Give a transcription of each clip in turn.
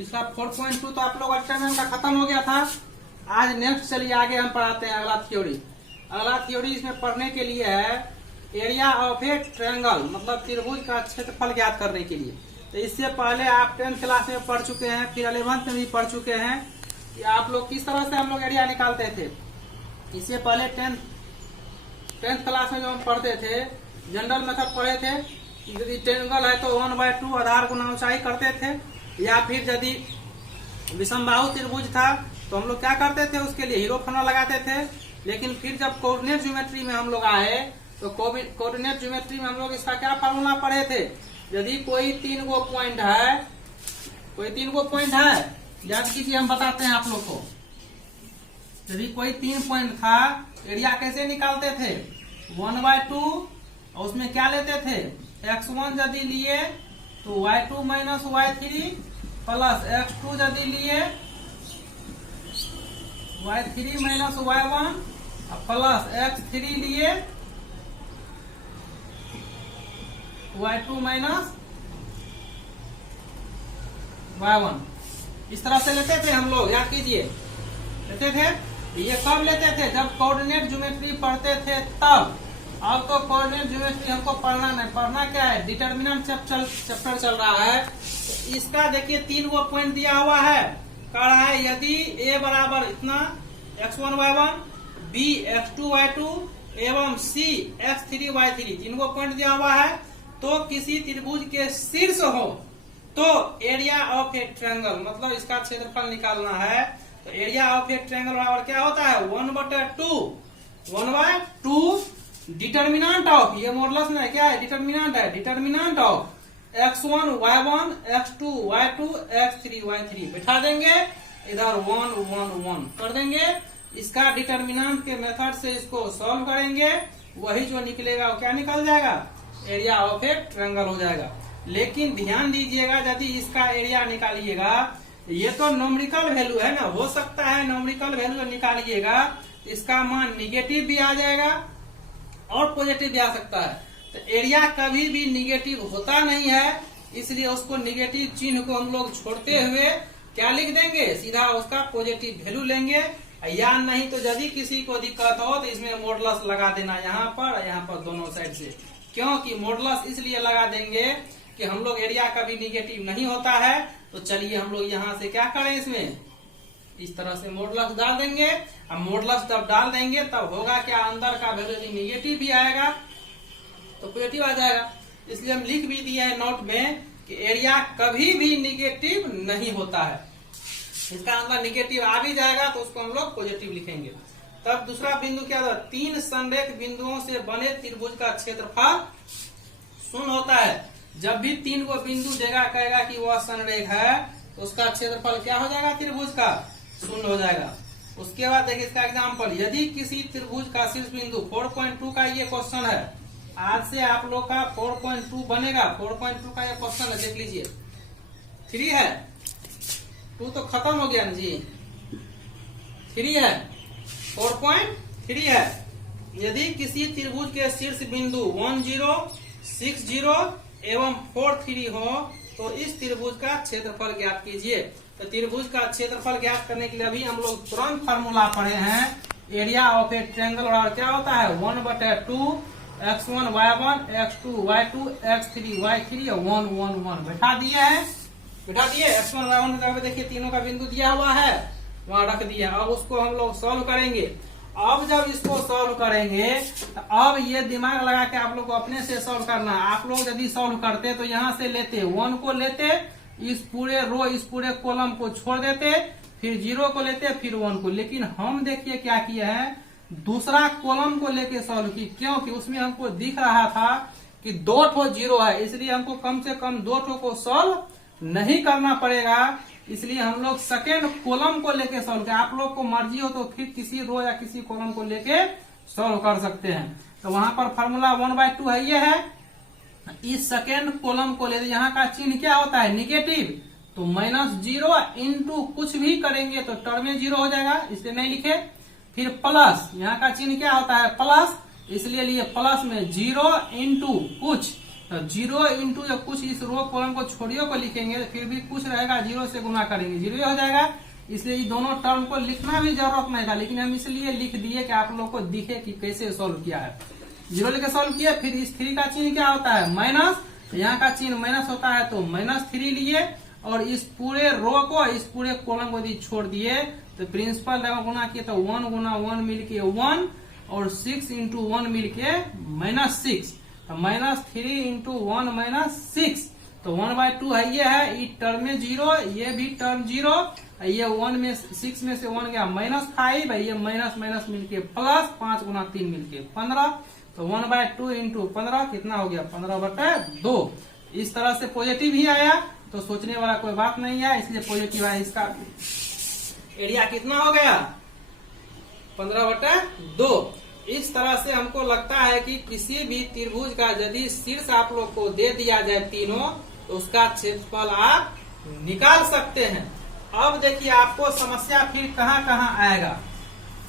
पिछला 4.2 तो आप लोग अल्टरनेट का खत्म हो गया था। आज नेक्स्ट चलिए आगे हम पढ़ाते हैं अगला थ्योरी। अगला थ्योरी इसमें पढ़ने के लिए है एरिया ऑफ ए ट्रायंगल, मतलब त्रिभुज का क्षेत्रफल ज्ञात करने के लिए। तो इससे पहले आप 10th क्लास में पढ़ चुके हैं, फिर 11th में भी पढ़ चुके हैं कि आप लोग किस तरह से हम लोग एरिया निकालते थे। इससे पहले 10th क्लास में जो हम पढ़ते थे जनरल मेथड पढ़े थे। यदि ट्रायंगल है तो 1/2 आधार गुना ऊंचाई करते थे, या फिर यदि विषमबाहु त्रिभुज था तो हम लोग क्या करते थे, उसके लिए हीरो फॉर्मूला लगाते थे। लेकिन फिर जब कोऑर्डिनेट ज्योमेट्री में हम लोग आए तो कोऑर्डिनेट ज्योमेट्री में हम लोग इसका क्या फार्मूला पढ़े थे, यदि कोई 3 गो पॉइंट है, याद कीजिए हम बताते हैं आप लोग को। यदि कोई 3 पॉइंट था, एरिया कैसे निकालते थे, 1/2 और उसमें क्या लेते थे, x1 यदि लिए तो y2 minus y3 plus x2 यदि लिए y3 minus y1 plus x3 लिए y2 माइनस y1। इस तरह से लेते थे हम लोग, याद कीजिए लेते थे। ये कब लेते थे, जब कोऑर्डिनेट ज्योमेट्री पढ़ते थे तब। अब तो कोऑर्डिनेट ज्योमेट्री हमको पढ़ना नहीं, पढ़ना क्या है, डिटरमिनेंट चैप्टर चल रहा है। तो इसका देखिए 3 गो पॉइंट दिया हुआ है, कह रहा है यदि a बराबर इतना x1 y1, b x2 y2 एवं c x3 y3, 3 गो पॉइंट दिया हुआ है, तो किसी त्रिभुज के शीर्ष हो तो एरिया ऑफ ए ट्रायंगल, मतलब इसका क्षेत्रफल निकालना है। तो एरिया ऑफ ए ट्रायंगल बराबर क्या होता है, 1/2 डिटर्मिनेंट ऑफ, ये मॉडुलस में क्या है, डिटर्मिनेंट है, determinant of x1 y1 x2 y2 x3 y3 बैठा देंगे, इधर 1 1 1 कर देंगे। इसका डिटर्मिनेंट के मेथड से इसको सॉल्व करेंगे, वही जो निकलेगा वो क्या निकल जाएगा, एरिया ऑफ ए ट्रायंगल हो जाएगा। लेकिन ध्यान दीजिएगा, यदि इसका एरिया निकालिएगा, ये तो न्यूमेरिकल वैल्यू है ना, हो सकता है न्यूमेरिकल वैल्यू निकालिएगा इसका मान निगेटिव भी आ जाएगा और पॉजिटिव भी आ सकता है। तो एरिया कभी भी निगेटिव होता नहीं है, इसलिए उसको निगेटिव चिन्ह को हम लोग छोड़ते हुए क्या लिख देंगे, सीधा उसका पॉजिटिव वैल्यू लेंगे। या नहीं तो यदि किसी को दिक्कत हो तो इसमें मॉडुलस लगा देना, यहाँ पर दोनों साइड से। क्योंकि मॉडुलस इसलिए लगा देंगे कि हम लोग एरिया कभी निगेटिव नहीं होता है। तो चलिए हम लोग यहाँ से क्या करें, इसमें इस तरह से मॉडुलस डाल देंगे। अब मॉडुलस जब डाल देंगे तब होगा क्या, अंदर का वैल्यू निगेटिव भी आएगा तो पॉजिटिव आ जाएगा। इसलिए हम लिख भी दिए हैं नोट में कि एरिया कभी भी निगेटिव नहीं होता है। इसका अंदर निगेटिव आ भी जाएगा तो उसको हम लोग पॉजिटिव लिखेंगे। तब दूसरा बिंदु क्या था, 3 संरेख बिंदुओं से बने त्रिभुज का क्षेत्रफल शून्य होता है। जब भी 3 को बिंदु देगा, कहेगा कि वह संरेख है, तो उसका क्षेत्रफल क्या हो जाएगा, त्रिभुज का शून्य हो जाएगा। उसके बाद देखिए इसका एग्जाम्पल, यदि किसी त्रिभुज का शीर्ष बिंदु 4.2 का ये क्वेश्चन है, आज से आप लोग का 4.2 बनेगा। 4.2 का ये क्वेश्चन है, देख लीजिए। 3 है, 2 तो खत्म हो गया जी, 3 है, 4.3 है। यदि किसी त्रिभुज के शीर्ष बिंदु 1 0 6 0 एवं 4 3 हो तो इस त्रिभुज का क्षेत्रफल ज्ञात कीजिए। तो त्रिभुज का क्षेत्रफल ज्ञात करने के लिए अभी हम लोग तुरंत फार्मूला पढ़े हैं, एरिया ऑफ ए ट्रायंगल और क्या होता है, 1/2 x1 y1 x2 y2 x3 y3 1 1 1 बैठा दिए x1 y1 देखिए तीनों का बिंदु दिया हुआ है, वहां रख दिया। अब उसको हम लोग सॉल्व करेंगे। अब जब इसको सॉल्व करेंगे तो अब ये दिमाग लगा के आप लोग को अपने से सॉल्व करना है। आप लोग यदि सॉल्व करते तो यहाँ से लेते 1 को लेते, इस पूरे रो इस पूरे कॉलम को छोड़ देते, फिर 0 को लेते, फिर 1 को। लेकिन हम देखिए क्या किए हैं, दूसरा कॉलम को लेके सॉल्व की, क्योंकि उसमें हमको दिख रहा था कि 2 ठो 0 है, इसलिए हमको कम से कम 2 ठो को सॉल्व नहीं करना पड़ेगा। इसलिए हम लोग सेकेंड कॉलम को लेके सॉल्व कर, आप लोग को मर्जी हो तो फिर किसी रो या किसी कॉलम को लेके सॉल्व कर सकते हैं। तो वहां पर फॉर्मूला 1/2 है, ये है। इस सेकेंड कॉलम को लेते, यहाँ का चिन्ह क्या होता है, निगेटिव, तो -0 इंटू कुछ भी करेंगे तो टर्म में 0 हो जाएगा, इसलिए नहीं लिखे। फिर प्लस, यहाँ का चिन्ह क्या होता है, प्लस, इसलिए लिए प्लस में 0 इंटू कुछ, तो 0 इंटू जब कुछ इस रो कॉलम को छोड़ियों को लिखेंगे फिर भी कुछ रहेगा, 0 से गुना करेंगे 0 हो जाएगा। इसलिए ये दोनों टर्म को लिखना भी जरूरत नहीं था, लेकिन हम इसलिए लिख दिए कि आप लोग को दिखे कि कैसे सोल्व किया है। 0 लेके सोल्व किया, फिर इस 3 का चिन्ह क्या होता है माइनस, यहाँ का चिन्ह माइनस होता है तो -3 लिए और इस पूरे रो को इस पूरे कॉलम को यदि छोड़ दिए तो प्रिंसिपल गुना किए तो 1 गुना 1 मिलके 1 और 6 इंटू 1 मिलके -6, तो -3 इंटू 1 -6, तो 1/2 है ये है, इस टर्म में 0, ये भी टर्म 0, ये 1 में 6 में से 1 गया -5, ये माइनस माइनस मिलके प्लस 5 गुना 3 मिलके 15, तो 1/2 इंटू 15 कितना हो गया 15/2। इस तरह से पॉजिटिव ही आया तो सोचने वाला कोई बात नहीं है, इसलिए पॉजिटिव है। इसका एरिया कितना हो गया 15/2। इस तरह से हमको लगता है कि किसी भी त्रिभुज का यदि शीर्ष आप लोग को दे दिया जाए तीनों, तो उसका क्षेत्रफल आप निकाल सकते हैं। अब देखिए आपको समस्या फिर कहाँ कहाँ आएगा।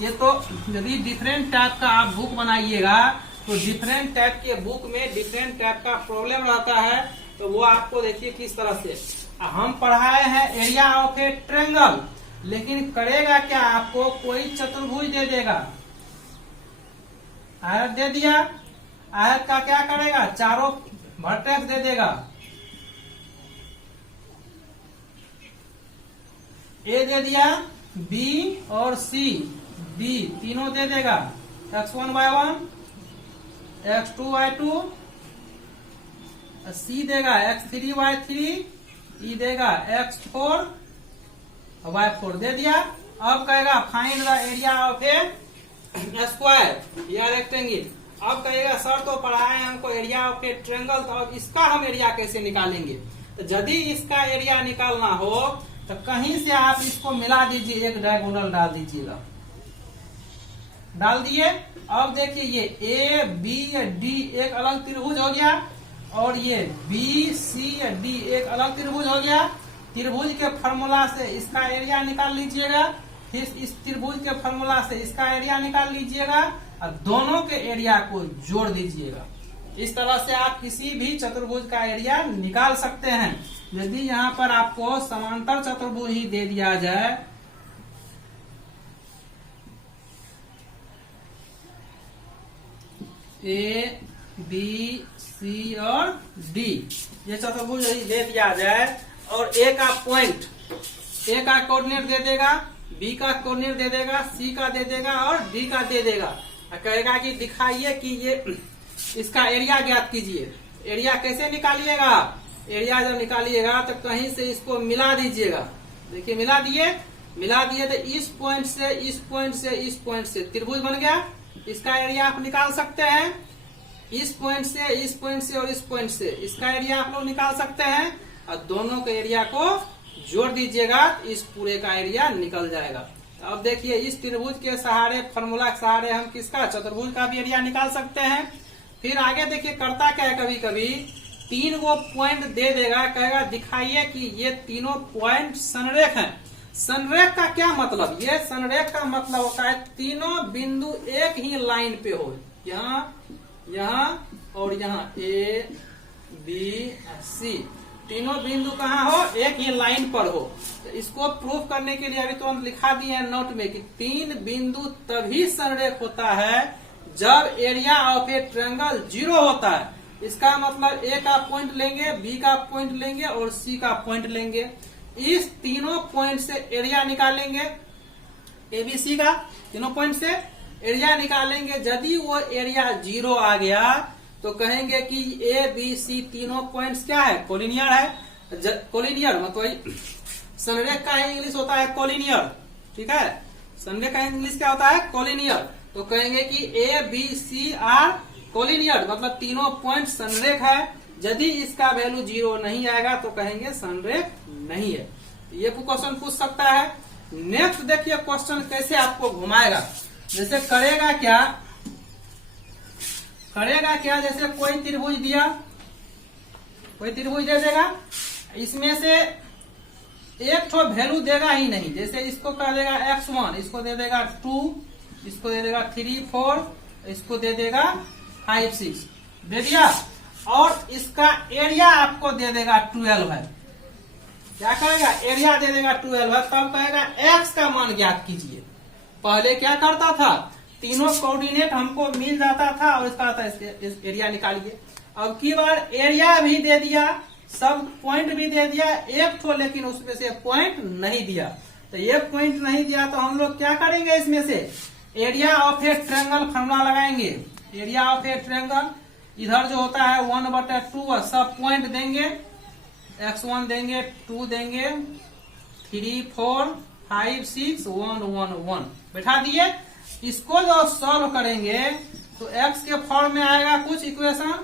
ये तो यदि डिफरेंट टाइप का आप बुक बनाइएगा तो डिफरेंट टाइप के बुक में डिफरेंट टाइप का प्रॉब्लम रहता है, तो वो आपको देखिए किस तरह से हम पढ़ाए हैं एरिया ऑफ ए ट्रायंगल, लेकिन करेगा क्या, आपको कोई चतुर्भुज दे देगा, आयत दे दिया, आयत का क्या करेगा चारों वर्टेक्स दे देगा, ए दे दिया, बी और सी, बी तीनों दे देगा, x1 y1 x2 y2, सी देगा x3 y3, ई देगा x4 y4 दे दिया। अब कहेगा find the area of A square या रेक्टेंगल। अब कहेगा सर तो पढ़ाए हमको एरिया ऑफ ए ट्रायंगल, तो अब इसका हम एरिया कैसे निकालेंगे। तो यदि इसका एरिया निकालना हो तो कहीं से आप इसको मिला दीजिए, एक डायगोनल डाल दीजिएगा, डाल दिए। अब देखिए ये ए बी डी एक अलग त्रिभुज हो गया और ये बी सी डी एक अलग त्रिभुज हो गया। त्रिभुज के फॉर्मूला से इसका एरिया निकाल लीजिएगा, फिर इस त्रिभुज के फॉर्मूला से इसका एरिया निकाल लीजिएगा और दोनों के एरिया को जोड़ दीजिएगा। इस तरह से आप किसी भी चतुर्भुज का एरिया निकाल सकते हैं। यदि यहाँ पर आपको समांतर चतुर्भुज ही दे दिया जाए, ए बी सी और डी ये चतुर्भुज यदि दे दिया जाए और ए का पॉइंट, ए का कोऑर्डिनेट दे देगा, बी का कोऑर्डिनेट दे देगा, सी का दे देगा और डी का दे देगा, कहेगा कि दिखाइए कि ये इसका एरिया ज्ञात कीजिए। एरिया कैसे निकालिएगा, एरिया जब निकालिएगा तो कहीं से इसको मिला दीजिएगा। देखिए मिला दिए तो इस पॉइंट से इस पॉइंट से इस पॉइंट से त्रिभुज बन गया। इसका एरिया आप निकाल सकते हैं, इस पॉइंट से इस पॉइंट से और इस पॉइंट से इसका एरिया आप लोग निकाल सकते हैं और दोनों के एरिया को जोड़ दीजिएगा, इस पूरे का एरिया निकल जाएगा। अब देखिए इस त्रिभुज के सहारे, फॉर्मूला के सहारे हम किसका चतुर्भुज का भी एरिया निकाल सकते हैं। फिर आगे देखिए करता क्या है, कभी कभी 3 को पॉइंट दे देगा, कहेगा दिखाइए कि ये तीनों पॉइंट संरेख हैं। संरेख का क्या मतलब, ये संरेख का मतलब होता है तीनों बिंदु एक ही लाइन पे हो, यहाँ यहाँ और यहाँ ए बी सी तीनों बिंदु कहाँ हो, एक ही लाइन पर हो। तो इसको प्रूफ करने के लिए अभी तो हम लिखा दिए हैं नोट में कि 3 बिंदु तभी संरेख होता है जब एरिया ऑफ ए ट्रायंगल 0 होता है। इसका मतलब ए का पॉइंट लेंगे, बी का पॉइंट लेंगे और सी का पॉइंट लेंगे, इस तीनों पॉइंट से एरिया निकालेंगे, ए बी सी का तीनों पॉइंट से एरिया निकालेंगे। यदि वो एरिया 0 आ गया तो कहेंगे कि ए बी सी तीनों पॉइंट्स क्या है, कोलिनियर है। कोलिनियर मतलब संरेख का इंग्लिश होता है कोलिनियर, ठीक है। संरेख का इंग्लिश क्या होता है, कोलिनियर। तो कहेंगे कि A B C are collinear, मतलब तीनों पॉइंट संरेख है। यदि इसका वैल्यू 0 नहीं आएगा तो कहेंगे संरेख नहीं है। ये क्वेश्चन पूछ सकता है। नेक्स्ट देखिए क्वेश्चन कैसे आपको घुमाएगा। जैसे करेगा क्या, जैसे कोई त्रिभुज दिया, कोई त्रिभुज दे देगा, इसमें से एक ठो वैल्यू देगा ही नहीं। जैसे इसको कह देगा x1, इसको दे देगा 2, इसको दे देगा 3 4, इसको दे देगा 5 6 दे दिया। और इसका एरिया आपको दे देगा 12 है। क्या करेगा, एरिया दे देगा 12 है, तब कहेगा एक्स का मान ज्ञात कीजिए। पहले क्या करता था, तीनों कोऑर्डिनेट हमको मिल जाता था और इसका था इस एरिया निकालिए। अब की बार एरिया भी दे दिया, सब पॉइंट भी दे दिया, एक ठो लेकिन उसमें से पॉइंट नहीं दिया। तो ये पॉइंट नहीं दिया तो हम लोग क्या करेंगे, इसमें से area of A triangle formula लगाएंगे। एरिया ऑफ ए ट्रायंगल इधर जो होता है 1/2 सब पॉइंट देंगे, x1 देंगे, 2 देंगे, 3, 4, 5, 6, 1, 1, 1 बैठा दिए। इसको जो सॉल्व करेंगे तो x के फॉर्म में आएगा कुछ इक्वेशन,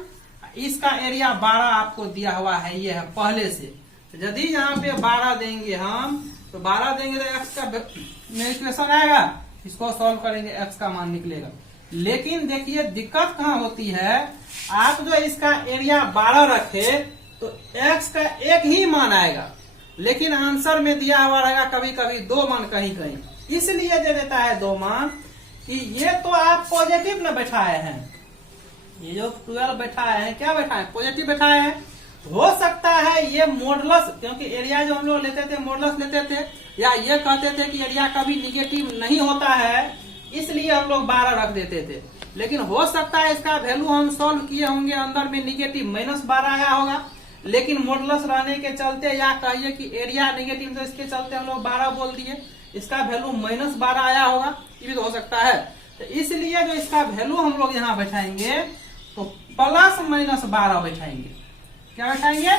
इसका एरिया 12 आपको दिया हुआ है, ये है पहले से। यदि यहाँ पे 12 देंगे हम, तो 12 देंगे तो x का में इक्वेशन आएगा, इसको सॉल्व करेंगे x का मान निकलेगा। लेकिन देखिए दिक्कत कहाँ होती है, आप जो इसका एरिया 12 रखे तो x का एक ही मान आएगा, लेकिन आंसर में दिया हुआ रहेगा कभी कभी 2 मान कहीं कहीं, इसलिए दे देता है 2 मान कि ये तो आप पॉजिटिव न बैठाए हैं, ये जो 12 बैठाए हैं क्या बैठाए, पॉजिटिव बैठाए हैं। हो सकता है ये मॉडुलस, क्योंकि एरिया जो हम लोग लेते थे मॉडुलस लेते थे, या ये कहते थे कि एरिया कभी निगेटिव नहीं होता है, इसलिए हम लोग 12 रख देते थे। लेकिन हो सकता है इसका वैल्यू हम सॉल्व किए होंगे, अंदर में निगेटिव -12 आया होगा, लेकिन मॉडुलस रहने के चलते या कहिए कि एरिया निगेटिव, तो इसके चलते हम लोग 12 बोल दिए, इसका वैल्यू -12 आया होगा, ये भी तो हो सकता है। तो इसलिए जो इसका वैल्यू हम लोग यहाँ बैठाएंगे तो +-12 बैठाएंगे। क्या बैठाएंगे,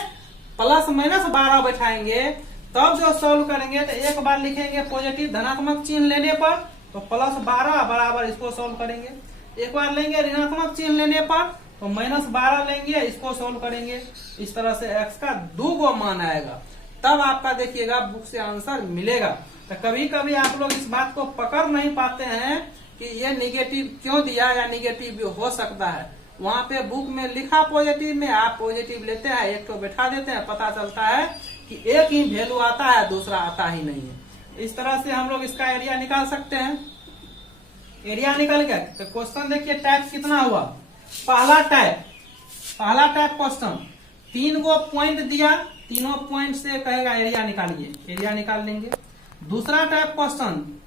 +-12 बैठाएंगे। तब जो सॉल्व करेंगे तो एक बार लिखेंगे पॉजिटिव धनात्मक चिन्ह लेने पर, तो +12 बराबर इसको सॉल्व करेंगे। एक बार लेंगे ऋणात्मक चिन्ह लेने पर तो -12 लेंगे, इसको सॉल्व करेंगे। इस तरह से x का 2 मान आएगा, तब आपका देखिएगा बुक से आंसर मिलेगा। तो कभी कभी आप लोग इस बात को पकड़ नहीं पाते हैं कि ये निगेटिव क्यों दिया या निगेटिव भी हो सकता है। वहाँ पे बुक में लिखा पॉजिटिव में, आप पॉजिटिव लेते हैं, एक तो बैठा देते हैं, पता चलता है कि एक ही वैल्यू आता है, दूसरा आता ही नहीं है। इस तरह से हम लोग इसका एरिया निकाल सकते हैं। एरिया निकल गया तो क्वेश्चन देखिए टाइप कितना हुआ। पहला टाइप क्वेश्चन 3 गो पॉइंट दिया, तीनों पॉइंट से कहेगा एरिया निकालिए, एरिया निकाल लेंगे। दूसरा टाइप क्वेश्चन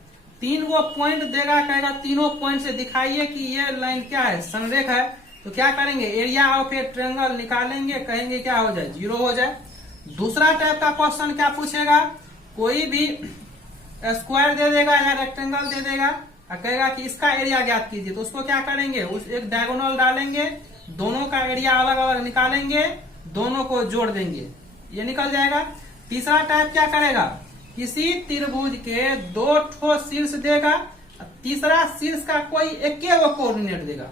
3 गो पॉइंट देगा, कहेगा तीनों पॉइंट से दिखाइए कि ये लाइन क्या है, संरेख है, तो क्या करेंगे, एरिया ऑफ ए ट्रायंगल निकालेंगे, कहेंगे क्या हो जाए, 0 हो जाए। दूसरा टाइप का क्वेश्चन क्या पूछेगा, कोई भी स्क्वायर दे देगा या रेक्टेंगल दे देगा और कहेगा कि इसका एरिया ज्ञात कीजिए, तो उसको क्या करेंगे, उस एक डायगोनल डालेंगे, दोनों का एरिया अलग अलग निकालेंगे, दोनों को जोड़ देंगे, ये निकल जाएगा। तीसरा टाइप क्या करेगा, किसी त्रिभुज के 2 ठो शीर्ष देगा, तीसरा शीर्ष का कोई एक कोऑर्डिनेट देगा,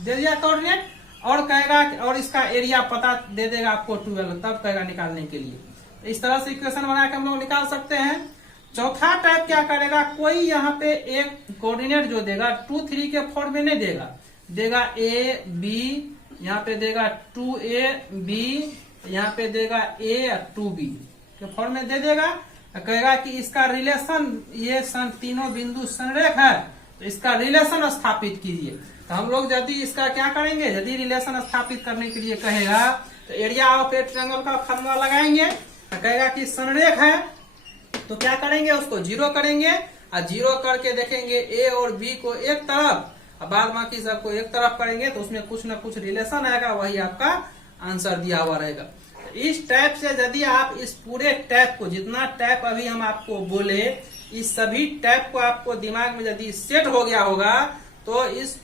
दे दिया कोऑर्डिनेट, और कहेगा और इसका एरिया पता दे देगा आपको 12, तब कहेगा निकालने के लिए। इस तरह से इक्वेशन बना के हम लोग निकाल सकते हैं। चौथा टाइप क्या करेगा, कोई यहाँ पे एक कोऑर्डिनेट जो देगा 2, 3 के फॉर्म में नहीं देगा, देगा A B, यहाँ पे देगा 2A B, यहाँ पे देगा A और 2B के फॉर्म में दे देगा, कहेगा कि इसका रिलेशन, ये तीनों बिंदु संरेख है, तो इसका रिलेशन स्थापित कीजिए। तो हम लोग यदि इसका क्या करेंगे, यदि रिलेशन स्थापित करने के लिए कहेगा तो एरिया ऑफ ए ट्रायंगल का फॉर्मूला लगाएंगे, कहेगा कि संरेख है, तो क्या करेंगे, उसको 0 करेंगे और 0 करके देखेंगे A और B को एक तरफ और बाद बाकी सबको एक तरफ करेंगे, तो उसमें कुछ ना कुछ रिलेशन आएगा, वही आपका आंसर दिया हुआ रहेगा। इस टाइप से यदि आप इस पूरे टाइप को, जितना टाइप अभी हम आपको बोले, इस सभी टाइप को आपको दिमाग में यदि सेट हो गया होगा, तो इस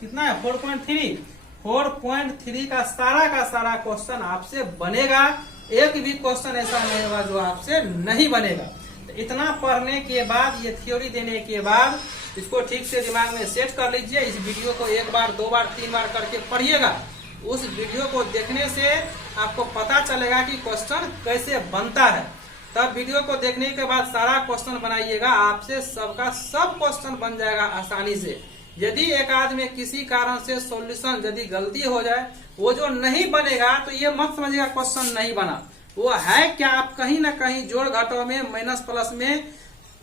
कितना है 4.3 का सारा क्वेश्चन आपसे बनेगा। एक भी क्वेश्चन ऐसा नहीं होगा जो आपसे नहीं बनेगा। तो इतना पढ़ने के बाद, ये थ्योरी देने के बाद इसको ठीक से दिमाग में सेट कर लीजिए। इस वीडियो को 1 बार 2 बार 3 बार करके पढ़िएगा। उस वीडियो को देखने से आपको पता चलेगा कि क्वेश्चन कैसे बनता है। तब वीडियो को देखने के बाद सारा क्वेश्चन बनाइएगा, आपसे सबका सब क्वेश्चन बन जाएगा आसानी से। यदि एक आध में किसी कारण से सॉल्यूशन यदि गलती हो जाए, वो जो नहीं बनेगा तो ये मत समझिएगा क्वेश्चन नहीं बना, वो है क्या, आप कहीं ना कहीं जोड़ घटाव में, माइनस प्लस में,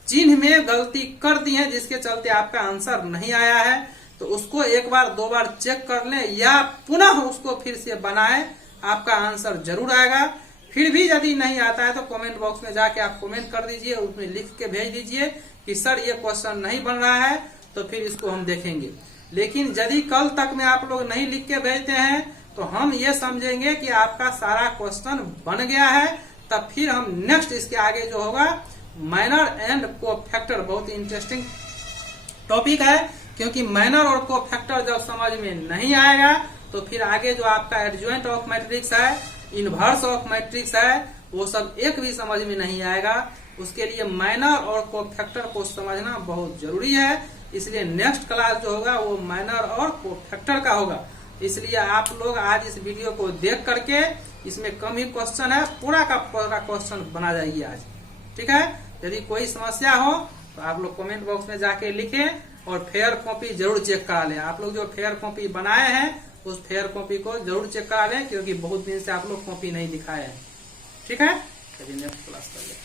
चिन्ह में गलती कर दी है, जिसके चलते आपका आंसर नहीं आया है। तो उसको एक बार दो बार चेक कर लें या पुनः उसको फिर से बनाएं, आपका आंसर जरूर आएगा। फिर भी यदि नहीं आता है तो कमेंट बॉक्स में जाके आप कमेंट कर दीजिए, उसमें लिख के भेज दीजिए कि सर ये क्वेश्चन नहीं बन रहा है, तो फिर इसको हम देखेंगे। लेकिन यदि कल तक में आप लोग नहीं लिख के भेजते हैं तो हम ये समझेंगे कि आपका सारा क्वेश्चन बन गया है, तब फिर हम नेक्स्ट इसके आगे जो होगा माइनर एंड कोफैक्टर, बहुत ही इंटरेस्टिंग टॉपिक है, क्योंकि माइनर और कोफैक्टर जब समझ में नहीं आएगा तो फिर आगे जो आपका एडजॉइंट ऑफ मैट्रिक्स है, इनवर्स ऑफ मैट्रिक्स है, वो सब एक भी समझ में नहीं आएगा। उसके लिए माइनर और कोफैक्टर को समझना बहुत जरूरी है। इसलिए नेक्स्ट क्लास जो होगा वो माइनर और कोफैक्टर का होगा। इसलिए आप लोग आज इस वीडियो को देख करके, इसमें कम ही क्वेश्चन है, पूरा का पूरा क्वेश्चन बना जाइए आज, ठीक है। यदि कोई समस्या हो तो आप लोग कमेंट बॉक्स में जाके लिखें और फेयर कॉपी जरूर चेक करा लें। आप लोग जो फेयर कॉपी बनाए हैं उस फेयर कॉपी को जरूर चेक करा लें, क्योंकि बहुत दिन से आप लोग कॉपी नहीं दिखाए हैं, ठीक है। चलिए नेक्स्ट क्लास कर लें।